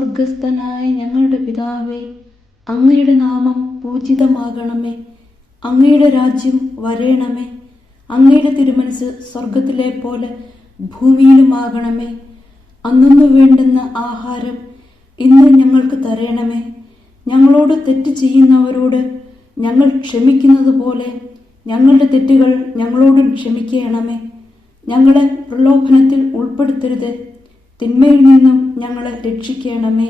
സ്വർഗസ്ഥനായ ഞങ്ങളുടെ പിതാവേ, അങ്ങയുടെ നാമം പൂജിതമാകണമേ. അങ്ങയുടെ രാജ്യം വരേണമേ. അങ്ങയുടെ തിരുമനസ് സ്വർഗത്തിലെ പോലെ ഭൂമിയിലുമാകണമേ. അന്നു വേണ്ടുന്ന ആഹാരം ഇന്ന് ഞങ്ങൾക്ക് തരണമേ. ഞങ്ങളോട് തെറ്റ് ചെയ്യുന്നവരോട് ഞങ്ങൾ ക്ഷമിക്കുന്നത് പോലെ ഞങ്ങളുടെ തെറ്റുകൾ ഞങ്ങളോടും ക്ഷമിക്കണമേ. ഞങ്ങളെ പ്രലോഭനത്തിൽ ഉൾപ്പെടുത്തരുത്, തിന്മയിൽ നിന്നും ഞങ്ങളെ രക്ഷിക്കണമേ.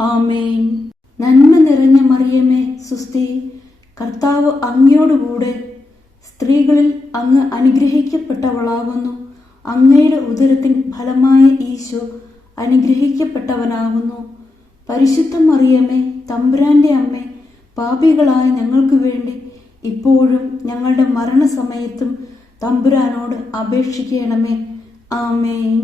ആമേൻ. നന്മ നിറഞ്ഞ മറിയമേ, സുസ്തി, കർത്താവ് അങ്ങയോടുകൂടെ സ്ത്രീകളിൽ അങ്ങ് അനുഗ്രഹിക്കപ്പെട്ടവളാകുന്നു. അങ്ങയുടെ ഉദരത്തിൻ ഫലമായ ഈശോ അനുഗ്രഹിക്കപ്പെട്ടവനാകുന്നു. പരിശുദ്ധ മറിയമേ, തമ്പുരാന്റെ അമ്മേ, പാപികളായ ഞങ്ങൾക്ക് വേണ്ടി ഇപ്പോഴും ഞങ്ങളുടെ മരണസമയത്തും തമ്പുരാനോട് അപേക്ഷിക്കണമേ. ആമേൻ.